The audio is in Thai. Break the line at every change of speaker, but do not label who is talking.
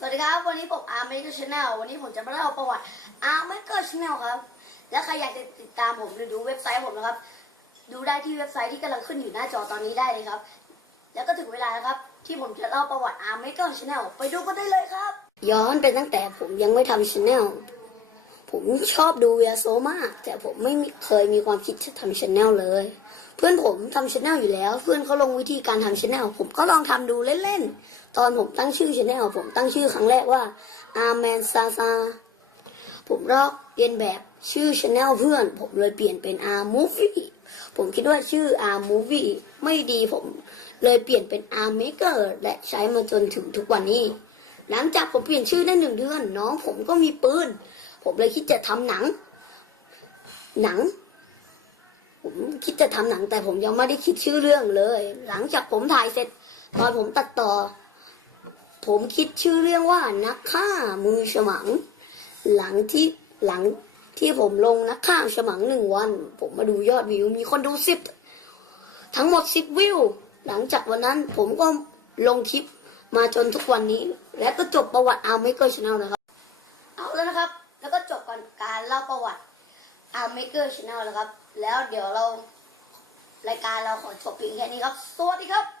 สวัสดีครับ วันนี้ผมอาร์มเมกชแนลวันนี้ผมจะมาเล่าประวัติอาร์มเมกชแนลครับ และใครอยากจะติดตามผมหรือดูเว็บไซต์ผมนะครับ ดูได้ที่เว็บไซต์ที่กำลังขึ้นอยู่หน้าจอตอนนี้ได้เลยครับ แล้วก็ถึงเวลาแล้วครับ ที่ผมจะเล่าประวัติอาร์มเมกชแนลไปดูกันได้เลยครับ ย้อนไปตั้งแต่ผมยังไม่ทำชแนลผมชอบดูเวียโซมากแต่ผมไม่เคยมีความคิดจะทำชแนลเลย เพื่อนผมทำชแนลอยู่แล้ว เพื่อนเขาลงวิธีการทำชแนลผมก็ลองทำดูเล่นๆ ตอนผมตั้งชื่อชแนลผมตั้งชื่อครั้งแรกว่าอาร์แมนซาซาผมลอกเรียนแบบชื่อชแนลเพื่อน ผมเลยเปลี่ยนเป็นอาร์มูฟี่ผมคิดว่าชื่ออาร์มูฟี่ไม่ดีผมเลยเปลี่ยนเป็นอาร์เมเกอร์และใช้มาจนถึงทุกวันนี้ หลังจากผมเปลี่ยนชื่อได้หนึ่งเดือนน้องผมก็มีปืน ผมเลยคิดจะทำหนัง หนัง ผมคิดจะทำหนัง แต่ผมยังไม่ได้คิดชื่อเรื่องเลย หลังจากผมถ่ายเสร็จ ตอนผมตัดต่อ ผมคิดชื่อเรื่องว่านักฆ่ามือฉมัง หลังที่หลังที่ผมลงนักฆ่าฉมังหนึ่งวัน ผมมาดูยอดวิว มีคนดูสิบทั้งหมดสิบวิว หลังจากวันนั้นผมก็ลงคลิปมาจนทุกวันนี้ และก็จบประวัติอาร์เมเกอร์ชาแนลนะครับ เอาแล้วนะครับ แล้วก็จบกันการเล่าประวัติ อาร์เมเกอร์ชาแนลแล้วครับ แล้วเดี๋ยวเรา รายการเราขอจบเพียงแค่นี้ครับ สวัสดีครับ